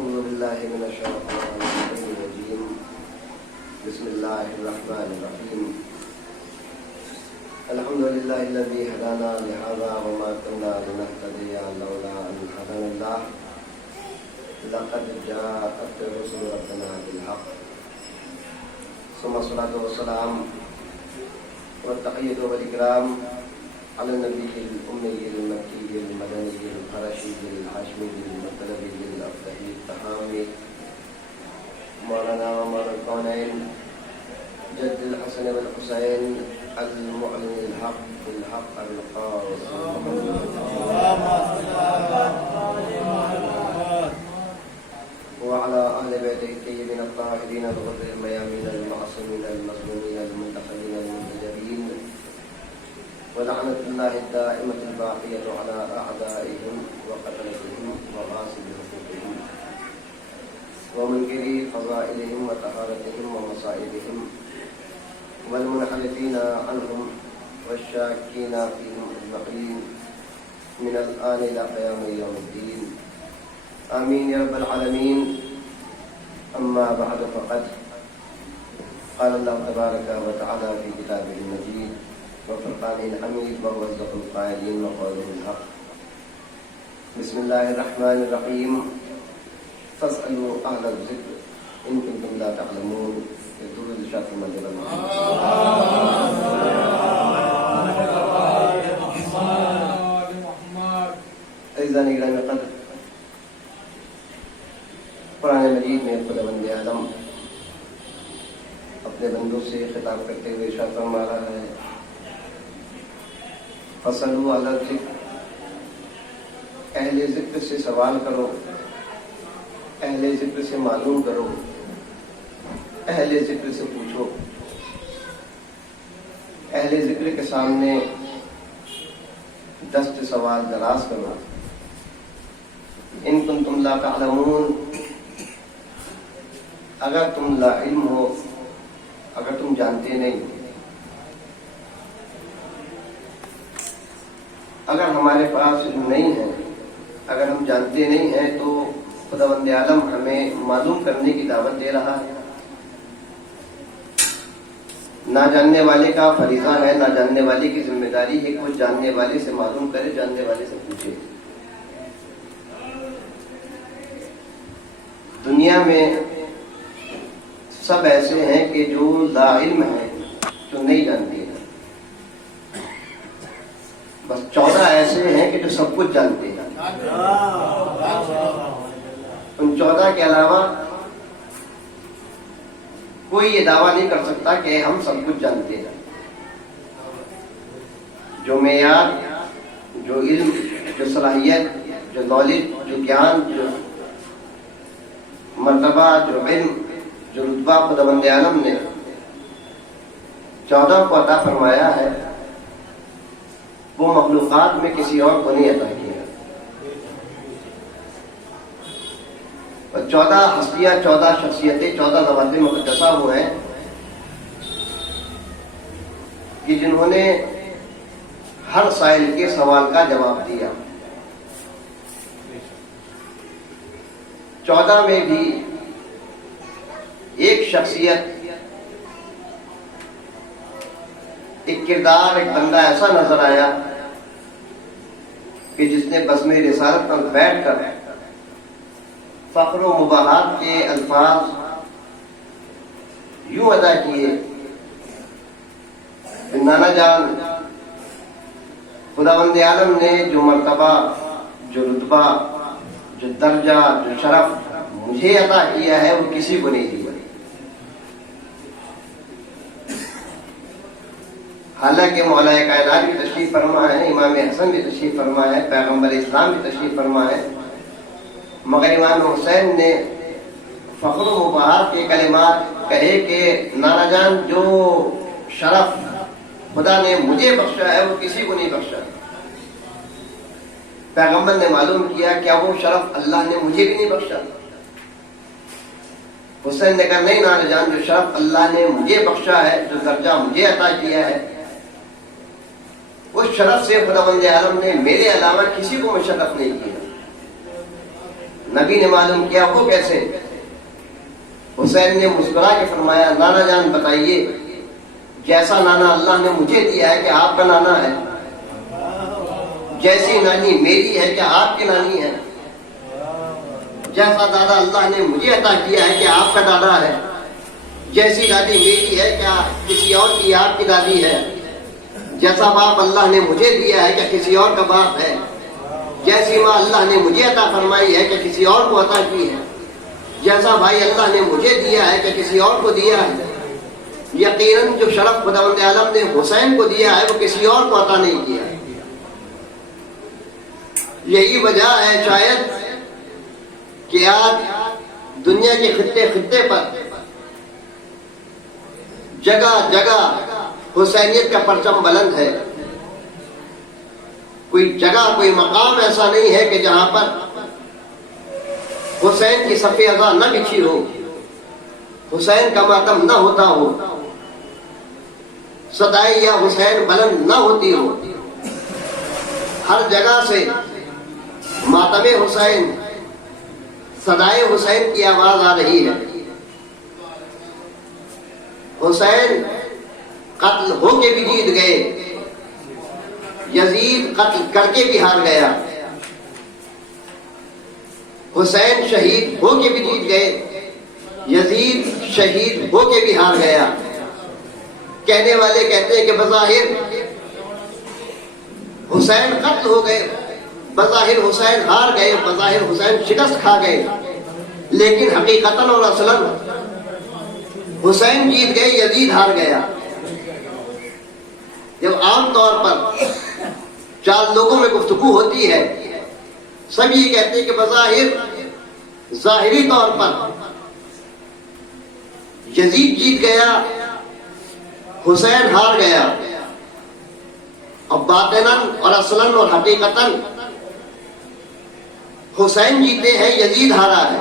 أعوذ بالله من الشيطان الرجيم. بسم الله الرحمن الرحيم. الحمد لله الذي هدانا لهذا وما كنا لنهتدي لولا أن هدانا الله. لقد جاءت رسل ربنا بالحق. ثم الصلاة والسلام والتحية والإكرام على النبي الأمي المكي المدني القرشي الهاشمي المطلبي الأفضلي التهامي مولانا ومولانا الكونين جد الحسن والحسين المعلن الحق بالحق القاصم وعلى أهل بيته الطيبين الطاهرين الغر الميامين المعصومين المظلومين المنتخبين المنتجبين ولعنة الله الدائمة الباقية على أعدائهم وقتلتهم وغاصب حقوقهم ومنكري فضائلهم وطهارتهم ومصائبهم والمنحرفين عنهم والشاكين فيهم أجمعين من الآن إلى قيام يوم الدين. آمين يا رب العالمين. أما بعد فقد قال الله تبارك وتعالى في كتابه المجيد وفرقانه الحميد وهو أصدق القائلين وقوله الحق. بسم الله الرحمن الرحيم. فاسألوا أهل الذكر إن كنتم لا تعلمون. يدور الشاطر مجرى أيضا نگران قدر قرآن مجید میں خداوند عالم اپنے بندوں سے خطاب کرتے ہوئے ارشاد فرما رہا ہے فَاسْأَلُوا أَهْلَ الذِّكْرِ، اہل ذکر سے سوال کرو، اہل ذکر سے معلوم کرو، اہل ذکر سے پوچھو، اہل ذکر کے سامنے دست سوال دراز کرو. ان کنتم لا تعلمون، اگر تم لا علم ہو، اگر تم جانتے نہیں. اگر ہمارے پاس علم نہیں ہے، اگر ہم جانتے نہیں ہیں تو خداوند عالم ہمیں معلوم کرنے کی دعوت دے رہا ہے. نہ جاننے والے کا فریضہ ہے، نہ جاننے والے کی ذمہ داری ہے کہ وہ جاننے والے سے معلوم کرے، جاننے والے سے پوچھے. دنیا میں سب ایسے ہیں کہ جو لا علم ہیں، جو نہیں جانتے ہیں. بس 14 ایسے ہیں کہ جو سب کچھ جانتے ہیں. ان 14 کے علاوہ کوئی یہ دعویٰ نہیں کر سکتا کہ ہم سب کچھ جانتے ہیں. جو معیار، جو علم، جو صلاحیت، جو نالج، جو گیان، جو مرتبہ، جو علم، جو رتبہ خداوند عالم نے 14 کو عطا فرمایا ہے، وہ مخلوقات میں کسی اور کو نہیں عطا کیا. اور 14 ہستیاں، 14 شخصیتیں، 14 ذوات مقدسہ وہ ہیں کہ جنہوں نے ہر سائل کے سوال کا جواب دیا. 14 میں بھی ایک شخصیت، ایک کردار، ایک بندہ ایسا نظر آیا کہ جس نے بزم رسالت پر بیٹھ کر فخر و مباحات کے الفاظ یوں ادا کیے کہ نانا جان، خداوند عالم نے جو مرتبہ، جو رتبہ، جو درجہ، جو شرف مجھے عطا کیا ہے وہ کسی کو نہیں دیا. حالانکہ مولا کائنات بھی تشریف فرما ہے، امام حسن بھی تشریف فرما ہے، پیغمبر اسلام بھی تشریف فرما ہے، مگر امام حسین نے فخر و مباحات کے کلمات کہے کہ نانا جان، جو شرف خدا نے مجھے بخشا ہے وہ کسی کو نہیں بخشا. پیغمبر نے معلوم کیا کیا وہ شرف اللہ نے مجھے بھی نہیں بخشا. حسین نے کہا نہیں نانا جان، جو شرف اللہ نے مجھے بخشا ہے، جو درجہ مجھے عطا کیا ہے، اس شرف سے خداوند عالم نے میرے علاوہ کسی کو مشرف نہیں کیا. نبی نے معلوم کیا وہ کیسے؟ حسین نے مسکرا کے فرمایا نانا جان بتائیے، جیسا نانا اللہ نے مجھے دیا ہے کہ آپ کا نانا ہے، جیسی نانی میری ہے کہ آپ کی نانی ہے، جیسا دادا اللہ نے مجھے عطا کیا ہے کہ آپ کا دادا ہے، جیسی دادی میری ہے کیا کسی اور کی آپ کی دادی ہے، جیسا باپ اللہ نے مجھے دیا ہے کہ کسی اور کا باپ ہے، جیسی ماں اللہ نے مجھے عطا فرمائی ہے کہ کسی اور کو عطا کی ہے، جیسا بھائی اللہ نے مجھے دیا ہے کہ کسی اور کو دیا ہے۔ یقیناً جو شرف خداوند عالم نے حسین کو دیا ہے وہ کسی اور کو عطا نہیں کیا۔ یہی وجہ ہے شاید کہ آج دنیا کے خطے خطے پر جگہ جگہ حسینیت کا پرچم بلند ہے۔ کوئی جگہ کوئی مقام ایسا نہیں ہے کہ جہاں پر حسین کی صف اذاں نہ بچھی ہو، حسین کا ماتم نہ ہوتا ہو، صدائے یا حسین بلند نہ ہوتی ہو۔ ہر جگہ سے ماتم حسین، صدائے حسین کی آواز آ رہی ہے۔ حسین قتل ہو کے بھی جیت گئے، یزید قتل کر کے بھی ہار گیا، حسین شہید ہو کے بھی جیت گئے، یزید شہید ہو کے بھی ہار گیا۔ کہنے والے کہتے ہیں کہ بظاہر حسین قتل ہو گئے، بظاہر حسین ہار گئے، بظاہر حسین شکست کھا گئے، لیکن حقیقتاً اور اصلاً حسین جیت گئے، یزید ہار گیا۔ جب عام طور پر چار لوگوں میں گفتگو ہوتی ہے، سب یہ کہتے ہیں کہ بظاہر ظاہری طور پر یزید جیت گیا، حسین ہار گیا، اور باطناً اور اصلاً اور حقیقتاً حسین جیتے ہیں، یزید ہارا ہے۔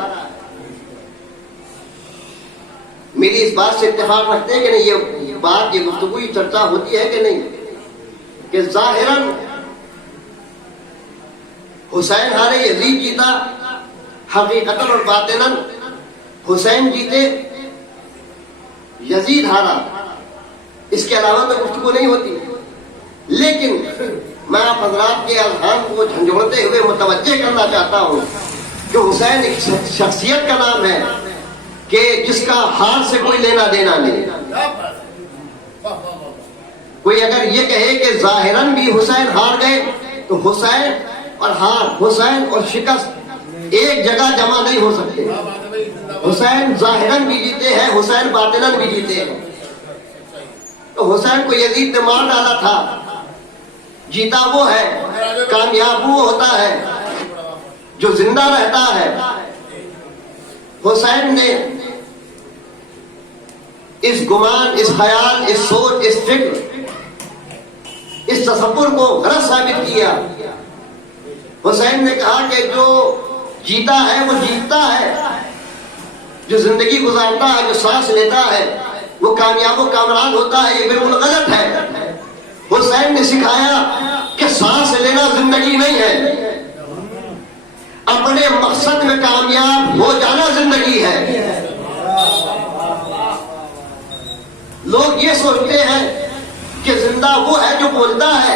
میری اس بات سے اتفاق رکھتے ہیں کہ نہیں؟ یہ بات، یہ گفتگو، یہ چرچا ہوتی ہے کہ نہیں کہ ظاہراً حسین ہارے، یزید جیتا، حقیقتاً اور باطناً حسین جیتے، یزید ہارا۔ اس کے علاوہ تو گفتگو نہیں ہوتی۔ لیکن میں آپ حضرات کے اذہان کو جھنجھوڑتے ہوئے متوجہ کرنا چاہتا ہوں کہ حسین ایک شخصیت کا نام ہے کہ جس کا ہار سے کوئی لینا دینا نہیں۔ کوئی اگر یہ کہے کہ ظاہراً بھی حسین ہار گئے تو حسین اور ہار، حسین اور شکست ایک جگہ جمع نہیں ہو سکتے۔ حسین ظاہراً بھی جیتے ہیں، حسین باطناً بھی جیتے ہیں۔ تو حسین کو یزید نے مار ڈالا تھا، جیتا وہ ہے، کامیاب وہ ہوتا ہے جو زندہ رہتا ہے۔ حسین نے اس گمان، اس خیال، اس سوچ، اس فکر، اس تصور کو غلط ثابت کیا۔ حسین نے کہا کہ جو جیتا ہے وہ جیتتا ہے، جو زندگی گزارتا ہے، جو سانس لیتا ہے وہ کامیاب و کامران ہوتا ہے۔ یہ بالکل غلط ہے۔ حسین نے سکھایا کہ سانس لینا زندگی نہیں ہے، اپنے مقصد میں کامیاب ہو جانا زندگی ہے۔ لوگ یہ سوچتے ہیں کہ زندہ وہ ہے جو بولتا ہے۔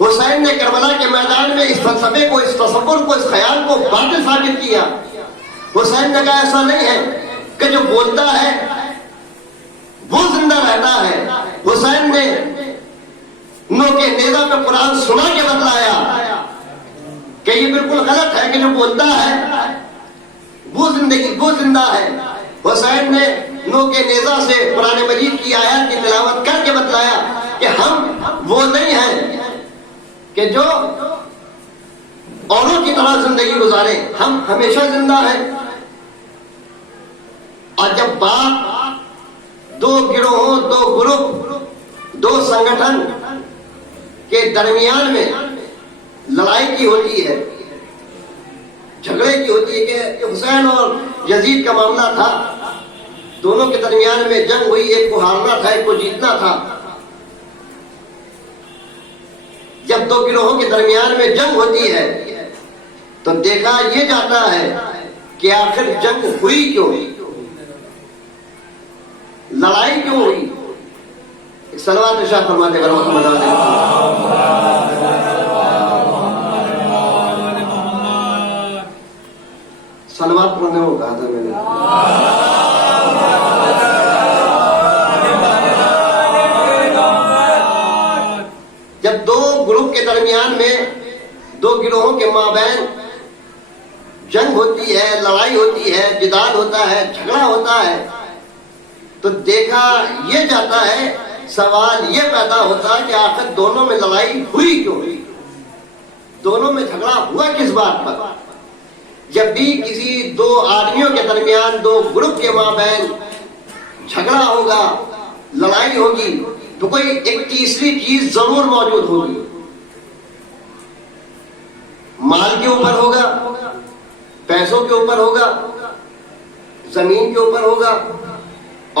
حسین نے کربلا کے میدان میں اس فلسفے کو، اس تصور کو، اس خیال کو باطل ثابت کیا۔ حسین نے کہا ایسا نہیں ہے کہ جو بولتا ہے وہ زندہ رہتا ہے۔ حسین نے نو کے نیزہ پہ قرآن سنا کے بتلایا کہ یہ بالکل غلط ہے کہ جو بولتا ہے وہ زندگی، وہ زندہ ہے۔ حسین نے نو کے نیزہ سے قرآن مجید کی آیات کی تلاوت کر کے بتلایا کہ ہم وہ نہیں ہیں کہ جو اوروں کی طرح زندگی گزارے، ہم ہمیشہ زندہ ہیں۔ اور جب بات دو گروہوں، دو گروپ، دو سنگٹھن کے درمیان میں لڑائی کی ہوتی ہے، جھگڑے کی ہوتی ہے کہ حسین اور یزید کا معاملہ تھا، دونوں کے درمیان میں جنگ ہوئی، ایک کو ہارنا تھا، ایک کو جیتنا تھا۔ جب دو گروہوں کے درمیان میں جنگ ہوتی ہے تو دیکھا یہ جاتا ہے کہ آخر جنگ ہوئی کیوں، لڑائی کیوں ہوئی. صلوات ارشاد فرماتے ہیں رحمۃ اللہ علیہ. صلوات پڑھنے کو کہا تھا میں نے. جب دو گروپ کے درمیان میں، دو گروہوں کے مابین جنگ ہوتی ہے، لڑائی ہوتی ہے، جدال ہوتا ہے، جھگڑا ہوتا ہے، تو دیکھا یہ جاتا ہے، سوال یہ پیدا ہوتا ہے کہ آخر دونوں میں لڑائی ہوئی کیوں، دونوں میں جھگڑا ہوا کس بات پر. جب بھی کسی دو آدمیوں کے درمیان، دو گروپ کے مابین جھگڑا ہوگا، لڑائی ہوگی، تو کوئی ایک تیسری چیز ضرور موجود ہوگی. مال کے اوپر ہوگا، پیسوں کے اوپر ہوگا، زمین کے اوپر ہوگا،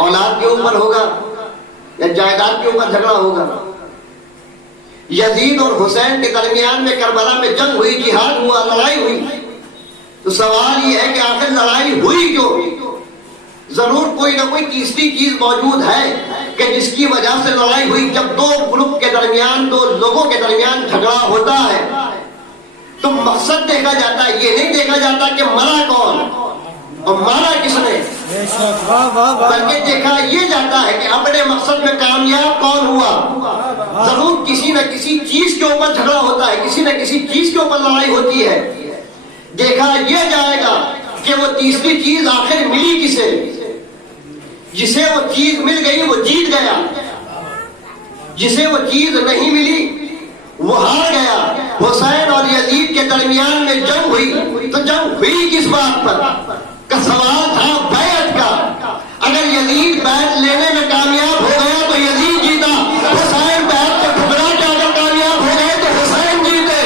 اولاد کے اوپر ہوگا، یا جائیداد کے اوپر جھگڑا ہوگا. یزید اور حسین کے درمیان میں کربلا میں جنگ ہوئی، جہاد ہوا، لڑائی ہوئی. تو سوال یہ ہے کہ آخر لڑائی ہوئی کیوں؟ ضرور کوئی نہ کوئی تیسری چیز موجود ہے کہ جس کی وجہ سے لڑائی ہوئی. جب دو گروپ کے درمیان، دو لوگوں کے درمیان جھگڑا ہوتا ہے تو مقصد دیکھا جاتا ہے، یہ نہیں دیکھا جاتا کہ مرا کون اور مارا کس نے، بلکہ دیکھا یہ جاتا ہے کہ اپنے مقصد میں کامیاب کون ہوا. ضرور کسی نہ کسی چیز کے اوپر جھگڑا ہوتا ہے، کسی نہ کسی چیز کے اوپر لڑائی ہوتی ہے. دیکھا یہ جائے گا کہ وہ تیسری چیز آخر ملی کسے. جسے وہ چیز مل گئی وہ جیت گیا، جسے وہ چیز نہیں ملی وہ ہار گیا. حسین اور یزید کے درمیان میں جنگ ہوئی، تو جنگ ہوئی کس بات پر کا سوال تھا؟ بیعت کا. اگر یزید بیعت لینے میں کامیاب ہو گیا تو یزید جیتا. حسین بیعت کو ٹھکرا کے اگر کامیاب ہو گئے تو حسین جیتے.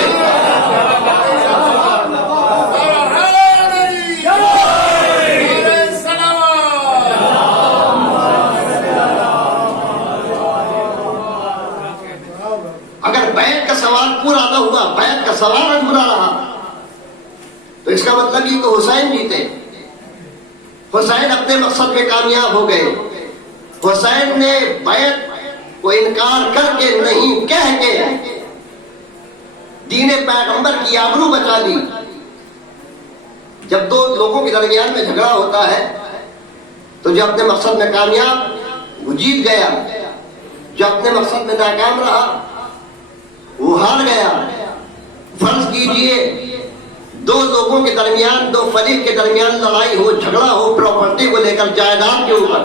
اگر بیعت کا سوال پورا نہ ہوا، بیعت کا سوال ادھورا رہا، تو اس کا مطلب یہ کہ حسین جیتے. حسین اپنے مقصد میں کامیاب ہو گئے. حسین نے بیعت کو انکار کر کے، نہیں کہہ کے، دین پیغمبر کی آبرو بچا لی. جب دو لوگوں کے درمیان میں جھگڑا ہوتا ہے تو جو اپنے مقصد میں کامیاب وہ جیت گیا، جو اپنے مقصد میں ناکام رہا وہ ہار گیا. فرض کیجئے دو لوگوں کے درمیان، دو فریق کے درمیان لڑائی ہو، جھگڑا ہو پراپرٹی کو لے کر، جائیداد کے اوپر،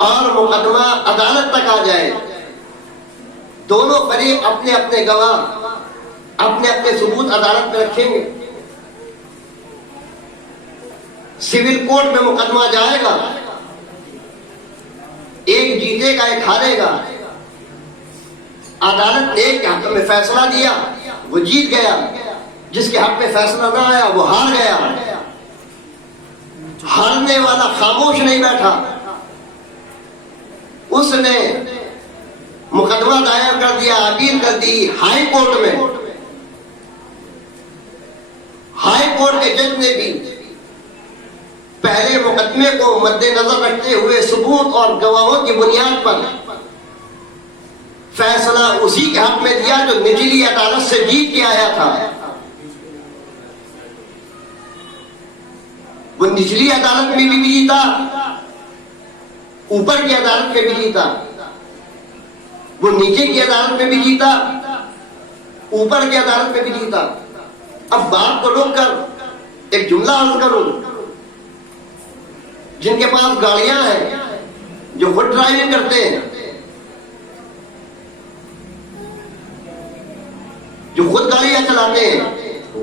اور مقدمہ عدالت تک آ جائے. دونوں فریق اپنے اپنے گواہ، اپنے اپنے ثبوت عدالت میں رکھیں گے. سول کورٹ میں مقدمہ جائے گا، ایک جیتے گا ایک ہارے گا. عدالت نے ایک کے حق میں فیصلہ دیا، وہ جیت گیا. جس کے حق میں فیصلہ نہ آیا وہ ہار گیا. ہارنے والا خاموش نہیں بیٹھا، اس نے مقدمہ دائر کر دیا، اپیل کر دی ہائی کورٹ میں. ہائی کورٹ کے جج نے بھی پہلے مقدمے کو مد نظر رکھتے ہوئے ثبوت اور گواہوں کی بنیاد پر فیصلہ اسی کے حق میں دیا جو نچلی عدالت سے جیت کے آیا تھا. وہ نچلی عدالت میں بھی جیتا، اوپر کی عدالت میں بھی جیتا. وہ نیچے کی عدالت میں بھی جیتا، اوپر کی عدالت میں بھی جیتا. اب بات کو روک کر ایک جملہ عرض کروں. جن کے پاس گاڑیاں ہیں، جو خود ڈرائیونگ کرتے ہیں، جو خود گاڑیاں چلاتے ہیں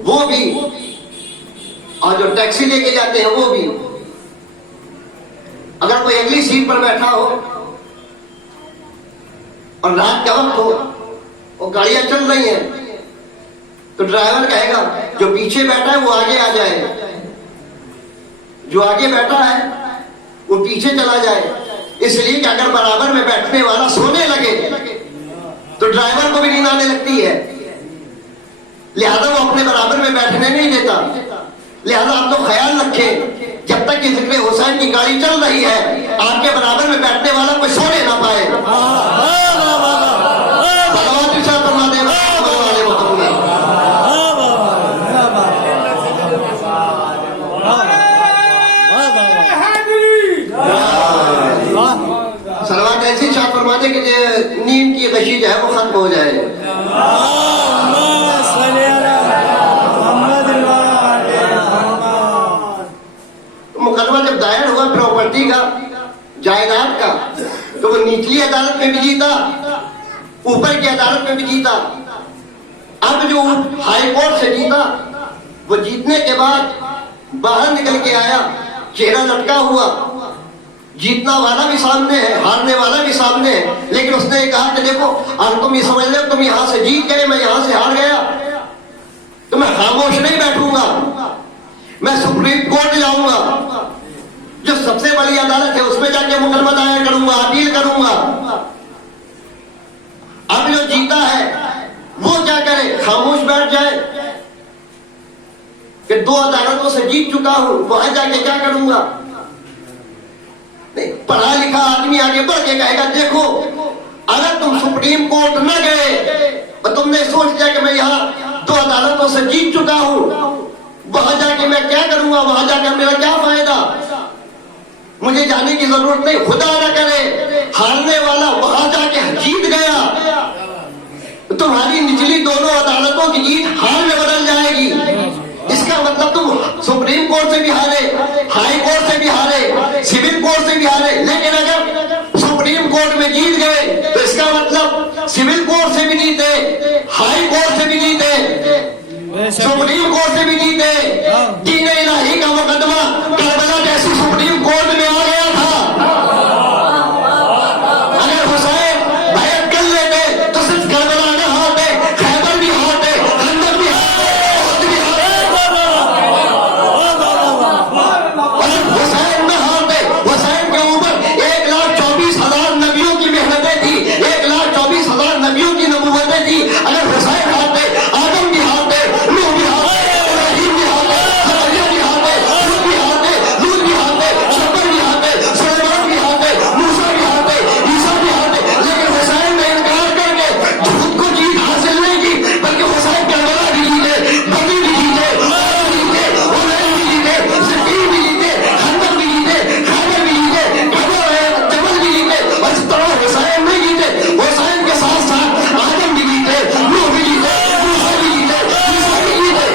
وہ بھی، اور جو ٹیکسی لے کے جاتے ہیں وہ بھی، اگر کوئی اگلی سیٹ پر بیٹھا ہو اور رات کا وقت ہو اور گاڑیاں چل رہی ہیں تو ڈرائیور کہے گا جو پیچھے بیٹھا ہے وہ آگے آ جائے، جو آگے بیٹھا ہے وہ پیچھے چلا جائے. اس لیے کہ اگر برابر میں بیٹھنے والا سونے لگے تو ڈرائیور کو بھی نیند آنے لگتی ہے. لہذا وہ اپنے برابر میں بیٹھنے نہیں دیتا. لہذا آپ لوگ خیال رکھیں جب تک کہ ذکر حسین کی گاڑی چل رہی ہے آپ کے برابر میں بیٹھنے والا کوئی سونے نہ پائے. سلوات ایسی ارشاد فرماتے کہ نیند کی غشی جو ہے وہ ختم ہو جائے. مقدمہ جب دائر ہوا پراپرٹی کا جائیداد کا تو وہ نیچلی عدالت میں بھی جیتا اوپر کی عدالت میں بھی جیتا. اب جو ہائی کورٹ سے جیتا وہ جیتنے کے بعد باہر نکل کے آیا چہرہ لٹکا ہوا. جیتنا والا بھی سامنے ہے ہارنے والا بھی سامنے ہے لیکن اس نے کہا کہ دیکھو اب تم یہ سمجھ لو تم یہاں سے جیت گئے میں یہاں سے ہار گیا تو میں خاموش نہیں بیٹھوں گا. میں سپریم کورٹ جاؤں گا جو سب سے بڑی عدالت ہے اس میں جا کے مقدمہ دائر کروں گا اپیل کروں گا. اب جو جیتا ہے وہ کیا کرے خاموش بیٹھ جائے کہ 2 عدالتوں سے جیت چکا ہوں وہاں جا کے کیا کروں گا. نہیں پڑھا لکھا آدمی آگے بڑھ کے کہے گا دیکھو اگر تم سپریم کورٹ نہ گئے اور تم نے سوچ لیا کہ میں یہاں 2 عدالتوں سے جیت چکا ہوں وہاں جا کے میں کیا کروں گا وہاں جا کے میرا کیا فائدہ. مجھے جانے کی ضرورت نہیں. خدا نہ کرے ہارنے والا وہاں جا کے جیت گیا تمہاری نچلی دونوں عدالتوں کی جیت ہار میں بدل جائے گی. اس کا مطلب تم سپریم کورٹ سے بھی ہارے ہائی کورٹ سے بھی ہارے سول کورٹ سے بھی ہارے لیکن اگر سپریم کورٹ میں جیت گئے تو اس کا مطلب سول کورٹ سے بھی جیتے ہائی کورٹ سے بھی جیتے سپریم کورٹ سے بھی جیتے. دین الہی کا مقدمہ کربلا جیسی سپریم کورٹ میں آ گیا تھا. اگر حسین بیعت کر لیتے تو صرف کربلا نہ ہارتے خیبر بھی ہارتے خندق بھی حسین نہ ہارتے. حسین کے اوپر 1,24,000 نبیوں کی محنتیں تھی 1,24,000 نبیوں کی نبوتیں تھی. اگر حسین ہارتے آدم بھی ہارتے نوح بھی ہارتے ابراہیم بھی ہارتے زکریا بھی ہارتے یوسف بھی ہارتے لوط بھی ہارتے شعیب بھی ہارتے سلیمان بھی ہارتے موسیٰ بھی ہارتے عیسیٰ بھی ہارتے لیکن حسین نے انکار کر کے خود کو جیت حاصل نہیں کی بلکہ حسین کربلا بھی جیتے بدر بھی جیتے حنین بھی جیتے صفین بھی جیتے خندق بھی جیتے خیبر بھی جیتے جبل بھی جیتے. اور اس طرح حسین نہیں جیتے حسین کے ساتھ ساتھ آدم بھی جیتے نوح بھی جیتے موسیٰ بھی جیتے عیسیٰ بھی جیتے.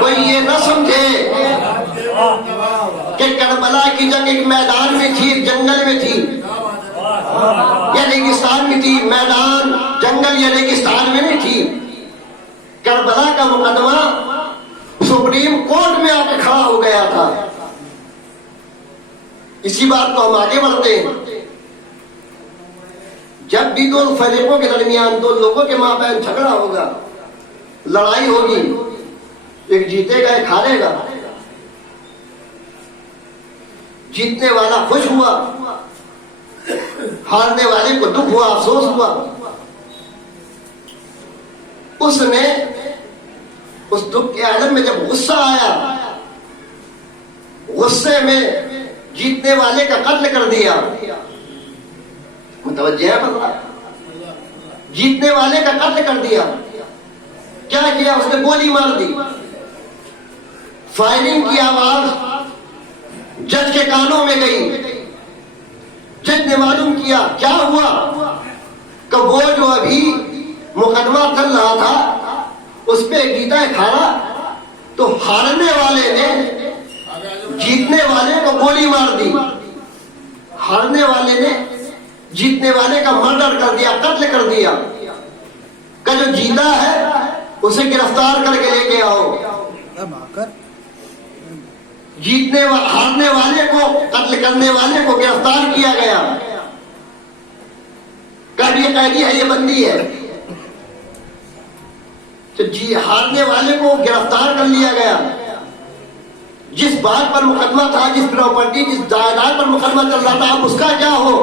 کوئی یہ نہ سمجھے کہ کربلا کی جنگ ایک میدان میں تھی ایک جنگل میں تھی یا ریگستان میں تھی. میدان جنگل یا ریگستان میں نہیں تھی. کربلا کا مقدمہ سپریم کورٹ میں آ کے کھڑا ہو گیا تھا. اسی بات کو ہم آگے بڑھتے ہیں. جب بھی 2 فریقوں کے درمیان 2 لوگوں کے مابین جھگڑا ہوگا لڑائی ہوگی ایک جیتے گا ایک ہارے گا. جیتنے والا خوش ہوا ہارنے والے کو دکھ ہوا افسوس ہوا. اس نے اس دکھ کے عالم میں جب غصہ آیا غصے میں جیتنے والے کا قتل کر دیا. متوجہ ہے بندہ جیتنے والے کا قتل کر دیا. کیا کیا اس نے گولی مار دی. فائرنگ کی آواز جج کے کانوں میں گئی. جج نے معلوم کیا کیا ہوا کہ وہ جو ابھی مقدمہ چل رہا تھا اس پہ جیتا ہے کھارا تو ہارنے والے نے جیتنے والے کو گولی مار دی. ہارنے والے نے جیتنے والے کا مرڈر کر دیا قتل کر دیا. کہ جو جیتا ہے اسے گرفتار کر کے لے کے آؤ. ہارنے والے کو قتل کرنے والے کو گرفتار کیا گیا. کہ یہ قیدی ہے یہ بندی ہے. تو جی ہارنے والے کو گرفتار کر لیا گیا. جس بات پر مقدمہ تھا، جس پراپرٹی، جس جائیداد پر مقدمہ چل رہا تھا، اب اس کا کیا ہو؟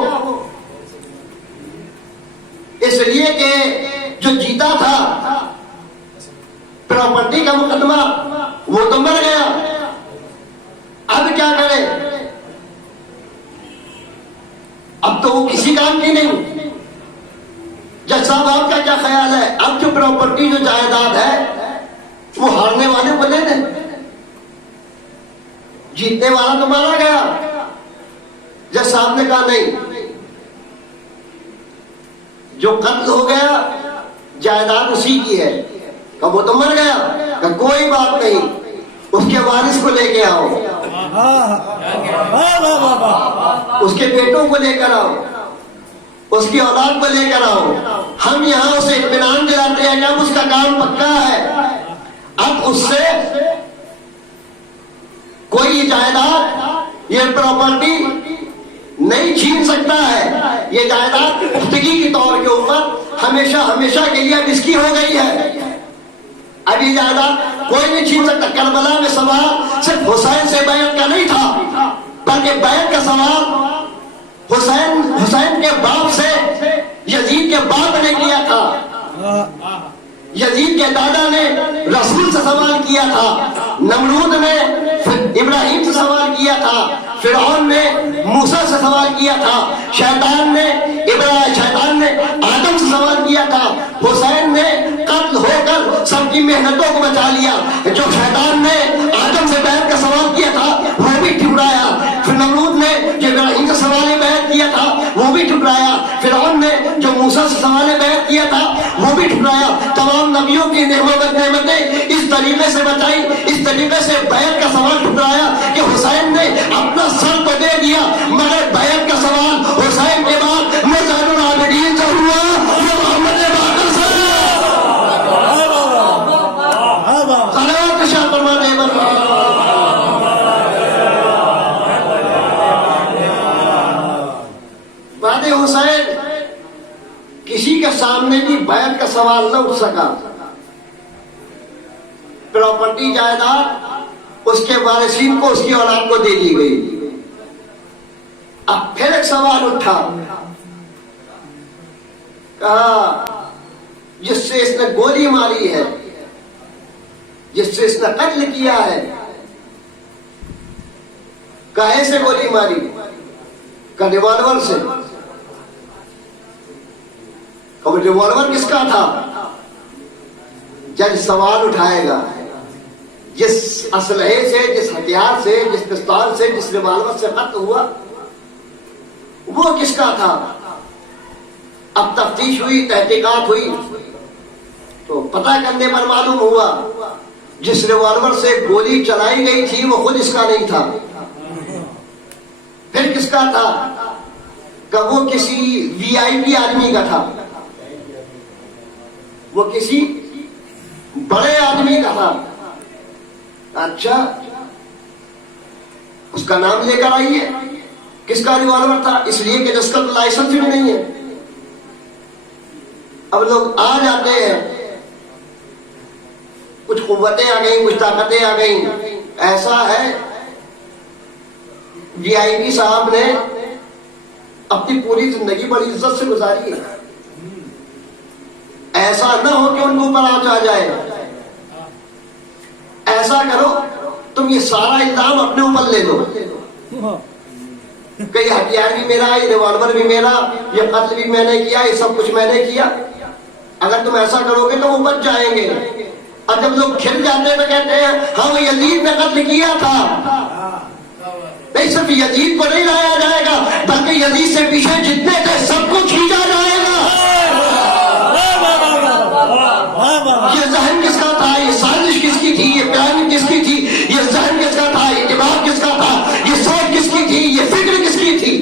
اس لیے کہ جو جیتا تھا پراپرٹی کا مقدمہ وہ تو مر گیا. اب کیا کرے؟ اب تو وہ کسی کام کی نہیں. جج صاحب آپ کا کیا خیال ہے؟ اب جو پراپرٹی، جو جائیداد ہے وہ ہارنے والے کو لے دیں؟ جیتنے والا تو مارا گیا. جج صاحب نے کہا نہیں، جو قتل ہو گیا جائیداد اسی کی ہے. کہ وہ تو مر گیا. کہ کوئی بات نہیں، اس کے وارث کو لے کے آؤ، اس کے بیٹوں کو لے کر آؤ، اس کی اولاد کو لے کر آؤ. ہم یہاں اسے اطمینان دلاتے ہیں کہ اب اس کا کام پکا ہے. اب اس سے کوئی جائیداد، یہ پراپرٹی نہیں چھین سکتا ہے. یہ جائیداد پختگی کے طور کے اوپر ہمیشہ ہمیشہ کے لیے اب اس کی ہو گئی ہے. اب یہ جائیداد کوئی نہیں چھین سکتا. کربلا میں سوال صرف حسین سے بیعت کا نہیں تھا، بلکہ بیعت کا سوال حسین کے باپ سے، یزید کے باپ نے کیا تھا. یزید کے دادا نے رسول سے سوال کیا تھا، نمرود نے ابراہیم سے سوال کیا تھا، فرعون نے موسیٰ سے سوال کیا تھا، شیطان نے آدم سے سوال کیا تھا. حسین نے قتل ہو کر سب کی محنتوں کو بچا لیا. جو شیطان نے آدم سے بیعت کا سوال کیا تھا وہ بھی ٹھکرایا. پھر نمرود نے جو ابراہیم سے سوال بیعت کیا تھا وہ بھی ٹھکرایا. فرعون نے جو موسیٰ سے سوال بیعت کیا تھا وہ بھی ٹھکرایا. تمام نبیوں کی نعمتیں اس طریقے سے بتائی، اس طریقے سے بیعت کا سوال ٹھکرایا کہ حسین نے اپنا سر تو دے دیا، مگر بیعت کا سوال حسین کے بعد زین العابدین سے ہوا، یہ محمد باقر سے. صلوات ارشاد فرماتے ہیں. بعد حسین کسی کے سامنے بھی بیعت کا سوال نہ اٹھ سکا. پراپرٹی جائیداد اس کے وارثین کو، اس کی اولاد کو دے دی گئی. اب پھر ایک سوال اٹھا، کہا جس سے اس نے گولی ماری ہے، جس سے اس نے قتل کیا ہے، کہے سے گولی ماری؟ کہ ریوالور سے. اب ریوالور کس کا تھا؟ جج سوال اٹھائے گا، جس اسلحے سے، جس ہتھیار سے، جس پستول سے، جس ریوالور سے قتل ہوا وہ کس کا تھا؟ اب تفتیش ہوئی، تحقیقات ہوئی تو پتہ کرنے پر معلوم ہوا جس ریوالور سے گولی چلائی گئی تھی وہ خود اس کا نہیں تھا. پھر کس کا تھا؟ کہ وہ کسی وی آئی پی آدمی کا تھا، وہ کسی بڑے آدمی کا تھا. اچھا، اس کا نام لے کر آئیے. کس کا ریوالور تھا؟ اس لیے کہ جس کا لائسنس بھی نہیں ہے. اب لوگ آ جاتے ہیں، کچھ قوتیں آ گئیں، کچھ طاقتیں آ گئیں. ایسا ہے وی آئی پی صاحب نے اپنی پوری زندگی بڑی عزت سے گزاری ہے. ایسا نہ ہو کہ ان کو اوپر آنچ آ جائے. ایسا کرو تم یہ سارا الزام اپنے اوپر لے لو کہ یہ ہتھیار بھی میرا، یہ ریوالور بھی میرا، یہ قتل بھی میں نے کیا، یہ سب کچھ میں نے کیا. اگر تم ایسا کرو گے تو وہ بچ جائیں گے. اور جب لوگ کھل جاتے ہیں تو کہتے ہیں ہاں وہ یزید نے قتل کیا تھا. نہیں، صرف یزید کو نہیں لایا جائے گا بلکہ یزید سے پیچھے جتنے تھے سب کو کھینچا جائے گا. یہ ذہن کس کا تھا؟ یہ سازش کس کی تھی؟ یہ پلاننگ کس کی تھی؟ یہ ذہن کس کا تھا؟ یہ دماغ کس کا تھا؟ یہ سوچ کس کی تھی؟ یہ فکر کس کی تھی؟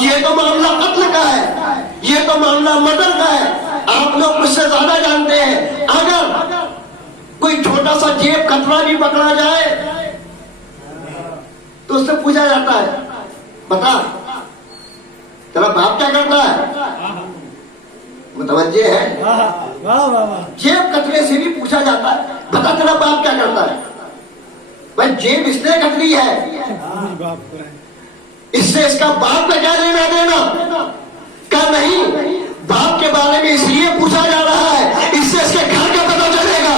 یہ تو معاملہ قتل کا ہے، یہ تو معاملہ مرڈر کا ہے. آپ لوگ مجھ سے زیادہ جانتے ہیں. اگر کوئی چھوٹا سا جیب کترا بھی پکڑا جائے تو اس سے پوچھا جاتا ہے بتا تیرا باپ کیا کرتا ہے؟ متوجہ ہے؟ جیب کترے سے بھی پوچھا جاتا ہے بتا تیرا باپ کیا کرتا ہے؟ بھائی جیب اس نے کتری ہے، اس سے اس کا باپ کا کیا لینا دینا؟ کہ نہیں، باپ کے بارے میں اس لیے پوچھا جا رہا ہے اس سے اس کے گھر کا پتہ چلے گا،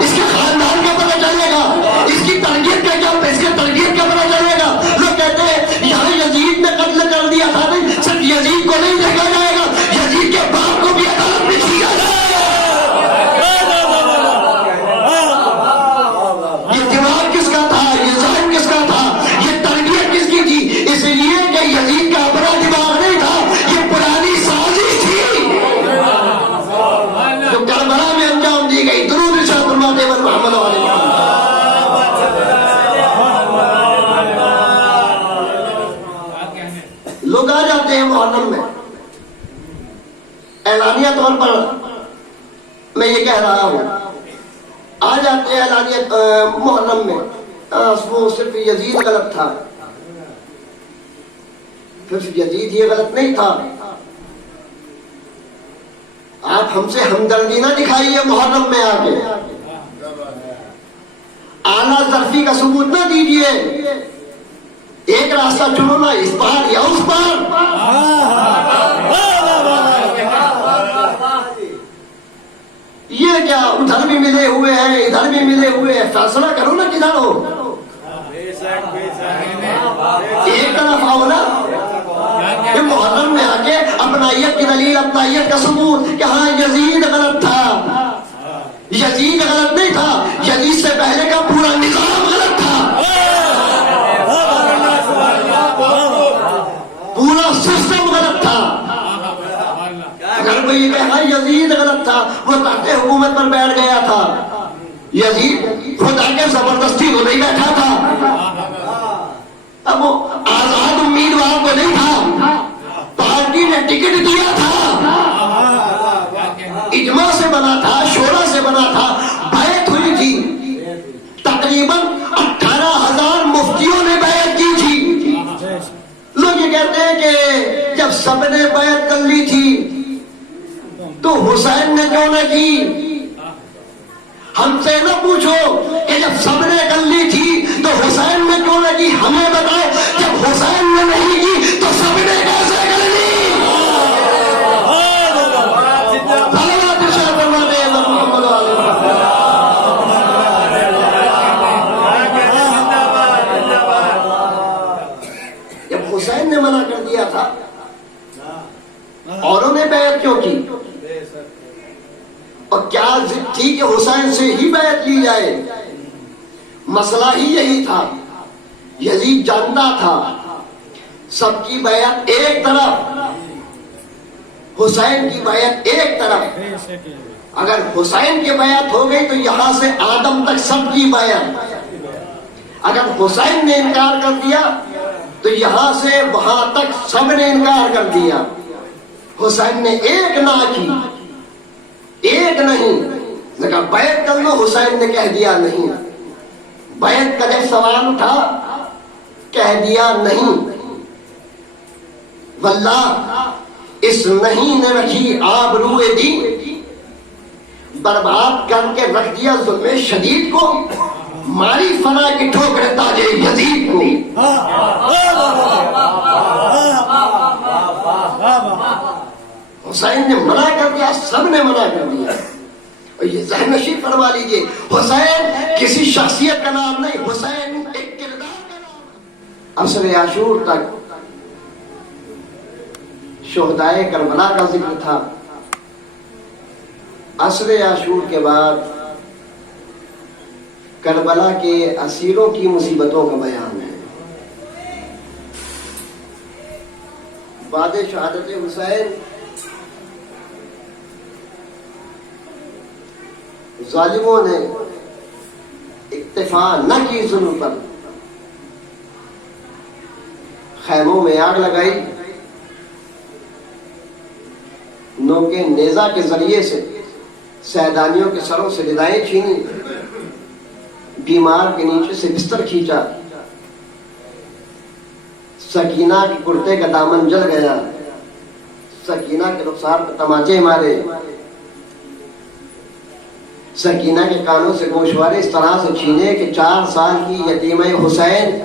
اس کے خاندان کا پتہ چلے گا، اس کی تربیت کا کیا، اس کے تربیت کا پتہ چلے گا۔ لوگ کہتے ہیں یہاں یزید نے قتل کر دیا تھا، نہیں، صرف یزید کو نہیں دیکھا جائے گا، یزید کے باپ کو بھی عدالت میں کیا جائے گا۔ یہ دماغ کس کا تھا، یہ ذہن کس کا تھا، یہ تربیت کس کی تھی؟ اس لیے کہ یزید کا اپنا دماغ نہیں تھا، یہ پرانی سازش تھی جو کربلا میں انجام دی گئی۔ درود ارشاد فرماتے ہیں محمد علیہ لوگ آ جاتے ہیں محرم میں، اعلانیہ طور پر میں یہ کہہ رہا ہوں، آ جاتے ہیں اعلانیہ محرم میں، وہ صرف یزید غلط تھا، صرف یزید یہ غلط نہیں تھا، آپ ہم سے ہمدردی نہ دکھائیے محرم میں آ کے، اعلیٰ ظرفی کا ثبوت نہ دیجیے، ایک راستہ چنو نا، اس پار یا اس پار۔ یہ کیا ادھر بھی ملے ہوئے ہیں ادھر بھی ملے ہوئے ہیں، فیصلہ کرو نا کدھر ہو، ایک طرف آؤ نا۔ یہ محرم میں آ کے اپنائیت کی دلیل، اپنائیت کا ثبوت کہ ہاں یزید غلط تھا، یزید غلط نہیں تھا، یزید سے پہلے کا پورا نظام غلط تھا، پورا سسٹم غلط تھا۔ اگر کوئی یہ کہا یزید غلط تھا، وہ تحت حکومت پر بیٹھ گیا تھا، یزید خدا کے زبردستی کو نہیں بیٹھا تھا، اب وہ آزاد امیدوار کو نہیں تھا، پارٹی نے ٹکٹ دیا تھا، اجماع سے بنا تھا، شورا سے بنا تھا، بیعت ہوئی تھی، تقریباً 18,000 مفتیوں نے بیعت کی تھی۔ لوگ یہ کہتے ہیں کہ جب سب نے بیعت کر لی تھی تو حسین نے کیوں نہ کی؟ ہم سے نہ پوچھو کہ جب سب نے کر لی تھی تو حسین نے کیوں نہ کی، ہمیں بتاؤ جب حسین نے نہیں کی تو سب نے کیسے کر لی؟ جب حسین نے منع کر دیا تھا، اوروں نے بیعت کیوں کی؟ اور کیا ضد تھی کہ حسین سے ہی بیعت لی جائے؟ مسئلہ ہی یہی تھا، یزید جانتا تھا سب کی بیعت ایک طرف، حسین کی بیعت ایک طرف، اگر حسین کی بیعت ہو گئی تو یہاں سے آدم تک سب کی بیعت، اگر حسین نے انکار کر دیا تو یہاں سے وہاں تک سب نے انکار کر دیا۔ حسین نے ایک نہ کی، ایک نہیں، لیکن بیعت کر لو، حسین نے کہہ دیا نہیں، بیعت کرے سوال اٹھا، کہہ دیا نہیں، واللہ اس نہیں نے رکھی آبروئے دی، برباد کر کے رکھ دیا ظلم شدید کو، ماری فنا کی ٹھوکر تاج یزید کو۔ حسین نے منع کر دیا، سب نے منع کر دیا، اور یہ ذہن نشین فرما لیجئے، حسین کسی شخصیت کا نام نہیں، حسین ایک کردار کا نام۔ عصر عاشور تک شہدائے کربلا کا ذکر تھا، عصر عاشور کے بعد کربلا کے اسیروں کی مصیبتوں کا بیان ہے۔ بعد شہادت حسین ظالموں نے اکتفا نہ کی ظلم پر، خیموں میں آگ لگائی، نوکے نیزہ کے ذریعے سے سیدانیوں کے سروں سے ردائیں چھینی، بیمار کے نیچے سے بستر کھینچا، سکینہ کے کرتے کا دامن جل گیا، سکینہ کے رخسار پہ تماچے مارے، سکینہ کے کانوں سے گوشوارے اس طرح سے چھینے کہ 4 سال کی یتیمہ حسین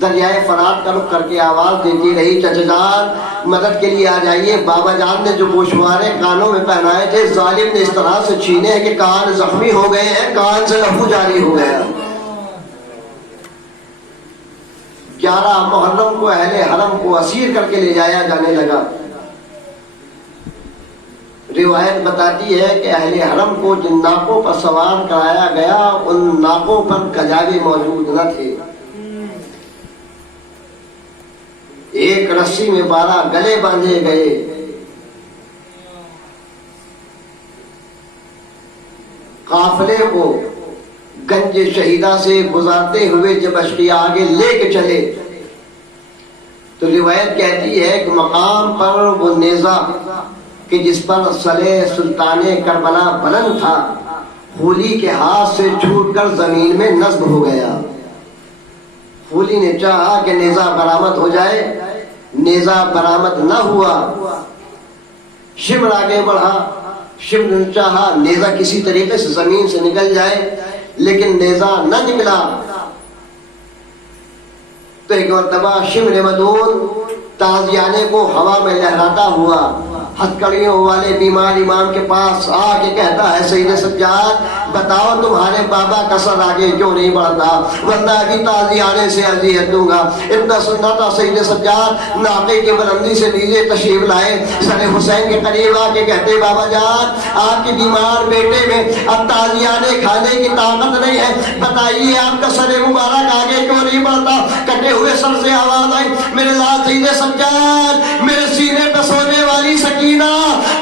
دریائے فرات کا رخ کر کے آواز دیتی رہی، چچا جان مدد کے لیے آ جائیے۔ بابا جان نے جو گوشوارے کانوں میں پہنائے تھے ظالم نے اس طرح سے چھینے ہیں کہ کان زخمی ہو گئے ہیں، کان سے لہو جاری ہو گیا۔ 11 محرم کو اہل حرم کو اسیر کر کے لے جایا جانے لگا۔ روایت بتاتی ہے کہ اہل حرم کو جن ناقوں پر سوار کرایا گیا ان ناقوں پر کجاوے موجود نہ تھے۔ ایک رسی میں 12 گلے باندھے گئے۔ قافلے کو گنج شہیدہ سے گزارتے ہوئے جب اشقیاء آگے لے کے چلے تو روایت کہتی ہے کہ مقام پر وہ نیزہ کہ جس پر سلے سلطان کربلا بلند تھا خولی کے ہاتھ سے چھوٹ کر زمین میں نصب ہو گیا۔ خولی نے چاہا کہ نیزہ برآمد ہو جائے، نیزہ برآمد نہ ہوا۔ شمر آگے بڑھا، شمر نے چاہا نیزہ کسی طریقے سے زمین سے نکل جائے، لیکن نیزہ نہ نکلا۔ تو ایک مرتبہ شمر مدون تازیانے کو ہوا میں لہراتا ہوا ہتھکڑیوں والے بیمار امام کے پاس آ کے کہتا ہے، سید سجاد بتاؤ تمہارے بابا کا سر آگے کیوں نہیں بڑھتا، ورنہ ابھی تازیانے سے اذیت دوں گا۔ اتنا سننا تھا سید سجاد ناقے کی بلندی سے نیزے تشریف لائے، سر حسین کے قریب آ کے کہتے بابا جان آپ کے بیمار بیٹے میں اب تازیانے کھانے کی طاقت نہیں ہے، بتائیے آپ کا سر مبارک آگے کیوں نہیں بڑھتا۔ کٹے ہوئے سر سے آواز آئی، میرے لال سید سجاد میرے سینے پہ سونے والی سکینہ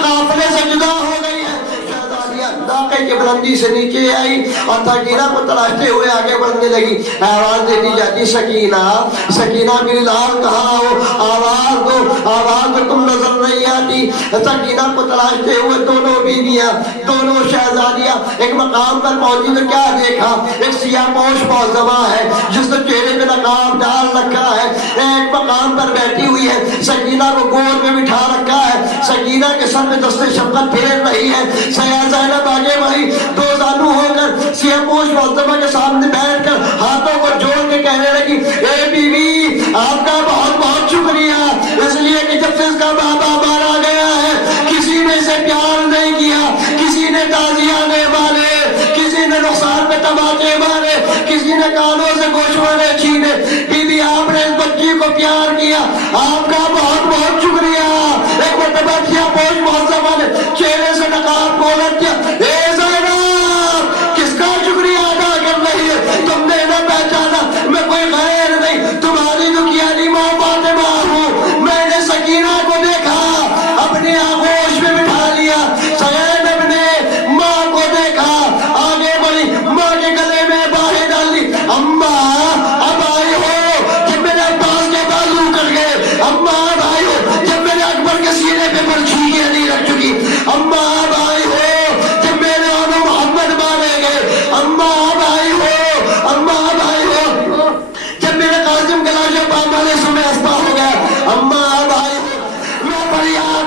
قافلے سے جدا ہو گئی ہے۔ شہزادیہ ناقے کی بلندی سے نیچے آئی اور سکینہ کو تلاشتے ہوئے آگے بڑھنے لگی۔ آواز دیتی جاتی، سکینہ سکینہ میری لال کہاں ہو، آواز دو، آواز دو، تم نظر نہیں آتی۔ سکینہ کو تلاشتے ہوئے دونوں بیویاں دونوں شہزادیاں ایک مقام پر پہنچی تو کیا دیکھا، ایک سیاہ پوش معظمہ ہے جس نے چہرے پہ نقاب ڈال رکھا ہے، ایک مقام پر بیٹھی ہوئی ہے، سکینہ کو گود میں بٹھا رکھا ہے، سکینہ کے سر میں دست شفقت پھیر رہی ہے۔ سیاہ زینب آگے بڑھی، 2 زانو ہو کر سیاہ پوش معظمہ کے سامنے بیٹھ کر ہاتھوں کو جوڑ کے کہنے لگی، اے بیوی آپ کا بہت بہت شکریہ، اس لیے کہ جب سے اس کا بابا مارا گیا ہے کسی نے اسے پیار نہیں کیا، کسی نے تازیانے مارے، کسی نے رخسار پہ تماچے مارے، کسی نے کانوں سے گوشوارے چھینے، بی بی آپ نے اس بچی کو پیار کیا، آپ کا بہت بہت شکریہ۔ ایک مرتبہ سیاہ پوش معظمہ نے چہرے سے نقاب کو الٹ کیا، اے زینب کس کا شکریہ ادا کر رہی ہے، تم نے نہ پہچانا میں کوئی غیر نہیں، تمہاری دکھیانی ماں فاطمہ ہوں۔ میں نے سکینہ کو دیکھا، اپنی آغوش میں بٹھا لیا، زینب نے ماں کو دیکھا، آگے بڑھی، ماں کے گلے میں باہیں ڈال لی، اماں اب آئی ہو جب میرے عباس کے بازو کٹ گئے، اماں اب آئی ہو جب میرے اکبر کے سینے پہ برچھیاں نہیں رکھ چکی، اماں اب آئی ہو جب میرے آنو محمد مارے گئے، اماں اب آئی ہو، اماں اب آئی ہو جب میرے قاسم کلاش پامالے سمیں اسپا ہو گیا، اماں اب آئی ہو۔ میں فریاد